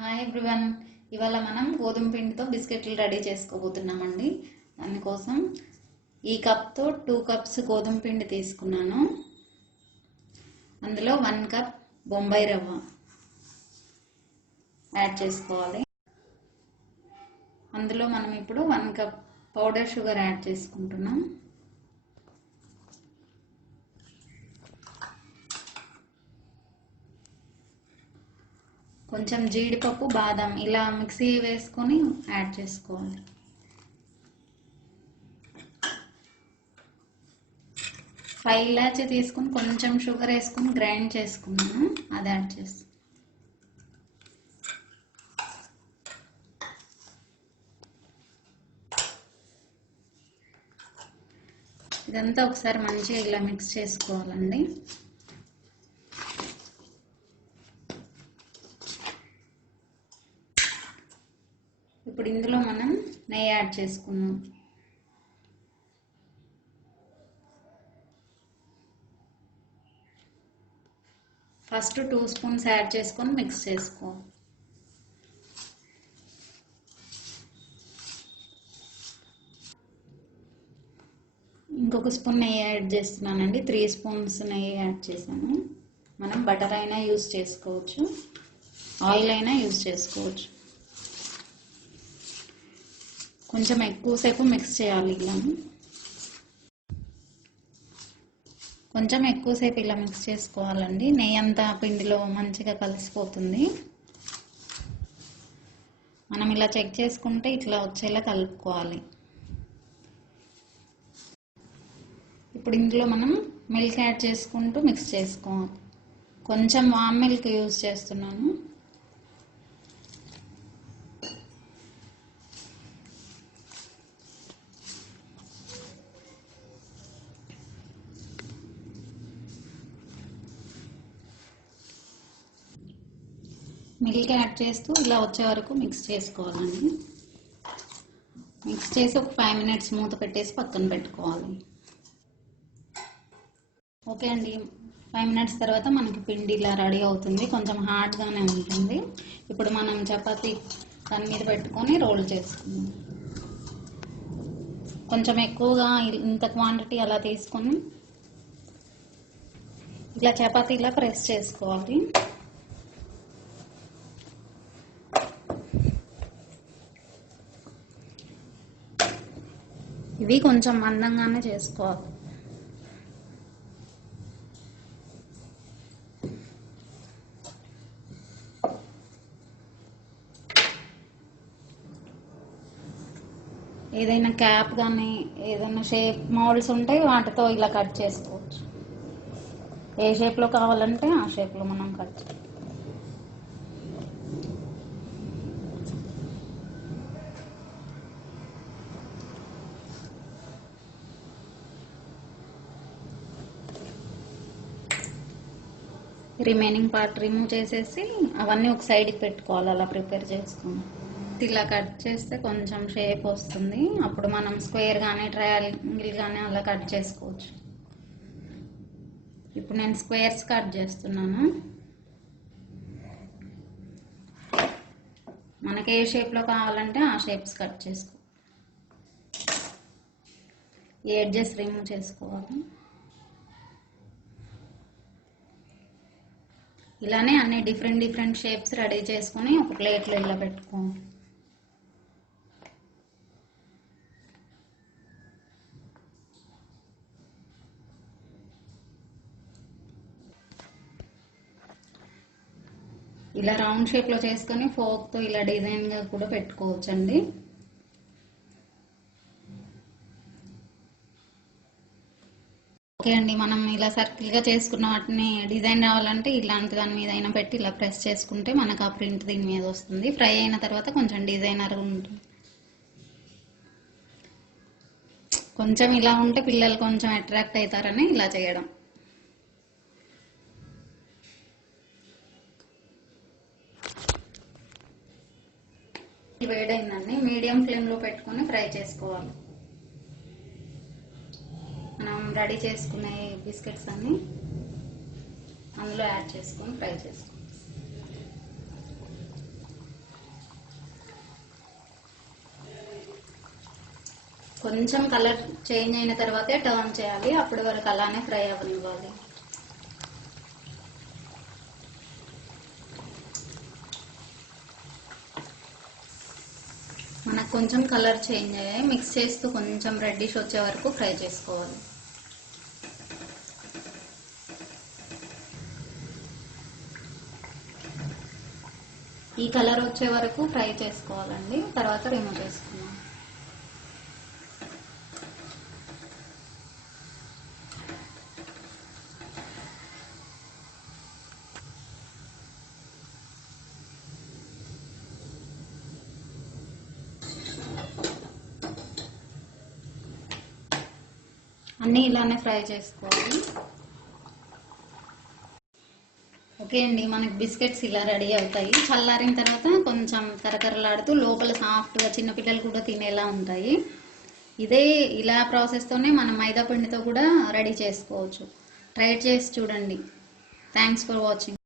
Hi everyone, ఇవాళ మనం గోధుమ పిండితో బిస్కెట్లు రెడీ చేసుకోబోతున్నామండి. దానికోసం ఈ కప్తో 2 కప్స్ గోధుమ పిండి తీసుకున్నాను. అందులో 1 కప్ బొంబాయి రవ్వ యాడ్ చేసుకోవాలి. అందులో మనం ఇప్పుడు 1 కప్ పౌడర్ షుగర్ యాడ్ చేసుకుంటున్నాం. కొంచెం జీడిపప్పు, బాదం ఇలా మిక్సీ వేసుకొని యాడ్ చేసుకోవాలి. ఫైవ్ ఇలాచీ తీసుకుని కొంచెం షుగర్ వేసుకుని గ్రైండ్ చేసుకున్నాను, అది యాడ్ చేస్తాను. ఇదంతా ఒకసారి మంచిగా ఇలా మిక్స్ చేసుకోవాలండి. ఇప్పుడు ఇందులో మనం నెయ్యి యాడ్ చేసుకున్నాం. ఫస్ట్ 2 స్పూన్స్ యాడ్ చేసుకొని మిక్స్ చేసుకోవాలి. ఇంకొక స్పూన్ నెయ్యి యాడ్ చేస్తున్నానండి. 3 స్పూన్స్ నెయ్యి యాడ్ చేశాను. మనం బటర్ అయినా యూజ్ చేసుకోవచ్చు, ఆయిల్ అయినా యూజ్ చేసుకోవచ్చు. కొంచెం ఎక్కువసేపు మిక్స్ చేయాలి. ఇలా కొంచెం ఎక్కువసేపు ఇలా మిక్స్ చేసుకోవాలండి. నెయ్యి అంతా పిండిలో మంచిగా కలిసిపోతుంది. మనం ఇలా చెక్ చేసుకుంటే ఇట్లా వచ్చేలా కలుపుకోవాలి. ఇప్పుడు ఇందులో మనం మిల్క్ యాడ్ చేసుకుంటూ మిక్స్ చేసుకోవాలి. కొంచెం వామ్ మిల్క్ యూజ్ చేస్తున్నాను. మిల్క్ యాడ్ చేస్తూ ఇలా వచ్చే వరకు మిక్స్ చేసుకోవాలండి. మిక్స్ చేసి ఒక 5 మినిట్స్ మూత పెట్టేసి పక్కన పెట్టుకోవాలి. ఓకే అండి, 5 మినిట్స్ తర్వాత మనకి పిండి ఇలా రెడీ అవుతుంది. కొంచెం హార్డ్గానే ఉంటుంది. ఇప్పుడు మనం చపాతీ దాని మీద పెట్టుకొని రోల్ చేసుకుందాం. కొంచెం ఎక్కువగా ఇంత క్వాంటిటీ అలా తీసుకొని ఇలా చపాతీ ఇలా ప్రెస్ చేసుకోవాలి. ఇవి కొంచెం మందంగానే చేసుకోవాలి. ఏదైనా క్యాప్ కానీ ఏదైనా షేప్ మోల్డ్స్ ఉంటే వాటితో ఇలా కట్ చేసుకోవచ్చు. ఏ షేప్లో కావాలంటే ఆ షేప్లో మనం కట్ చేసుకోవచ్చు. రిమైనింగ్ పార్ట్ రిమూవ్ చేసేసి అవన్నీ ఒక సైడ్కి పెట్టుకోవాలి. అలా ప్రిపేర్ చేసుకుని ఇలా కట్ చేస్తే కొంచెం షేప్ వస్తుంది. అప్పుడు మనం స్క్వేర్ కానీ ట్రయాంగిల్ కానీ అలా కట్ చేసుకోవచ్చు. ఇప్పుడు నేను స్క్వేర్స్ కట్ చేస్తున్నాను. మనకి ఏ షేప్లో కావాలంటే ఆ షేప్స్ కట్ చేసుకో. ఈ ఎడ్జెస్ రిమూవ్ చేసుకోవాలి. ఇలానే అన్ని డిఫరెంట్ షేప్స్ రెడీ చేసుకొని ఒక ప్లేట్లో ఇలా పెట్టుకోండి. ఇలా రౌండ్ షేప్లో చేసుకొని ఫోర్క్తో ఇలా డిజైన్గా కూడా పెట్టుకోవచ్చండి. ఓకే అండి, మనం ఇలా సర్కిల్గా చేసుకున్న వాటిని డిజైన్ రావాలంటే ఇలాంటి దాని మీద అయినా పెట్టి ఇలా ప్రెస్ చేసుకుంటే మనకు ఆ ప్రింట్ దీని మీద వస్తుంది. ఫ్రై అయిన తర్వాత కొంచెం డిజైనర్గా ఉంటుంది. కొంచెం ఇలా ఉంటే పిల్లలు కొంచెం అట్రాక్ట్ అవుతారని ఇలా చేయడం. వేడైందండి, మీడియం ఫ్లేమ్లో పెట్టుకొని ఫ్రై చేసుకోవాలి. మనం రెడీ చేసుకునే బిస్కెట్స్ అన్ని అందులో యాడ్ చేసుకొని ఫ్రై చేసుకోవాలి. కొంచెం కలర్ చేంజ్ అయిన తర్వాతే టర్న్ చేయాలి, అప్పటి వరకు అలానే ఫ్రై అవ్వనివ్వాలి. మనకు కొంచెం కలర్ చేంజ్ అయ్యాయి, మిక్స్ చేస్తూ కొంచెం రెడ్డిష్ వచ్చే వరకు ఫ్రై చేసుకోవాలి. ఈ కలర్ వచ్చే వరకు ఫ్రై చేసుకోవాలండి, తర్వాత రిమూవ్ చేసుకున్నాం. అన్నీ ఇలానే ఫ్రై చేసుకోవాలి. ఓకే అండి, మనకి బిస్కెట్స్ ఇలా రెడీ అవుతాయి. చల్లారిన తర్వాత కొంచెం కరకరలాడుతూ లోపల సాఫ్ట్గా చిన్నపిల్లలు కూడా తినేలా ఉంటాయి. ఇలా ప్రాసెస్తోనే మనం మైదా పిండితో కూడా రెడీ చేసుకోవచ్చు. ట్రై చేసి చూడండి. Thanks for watching.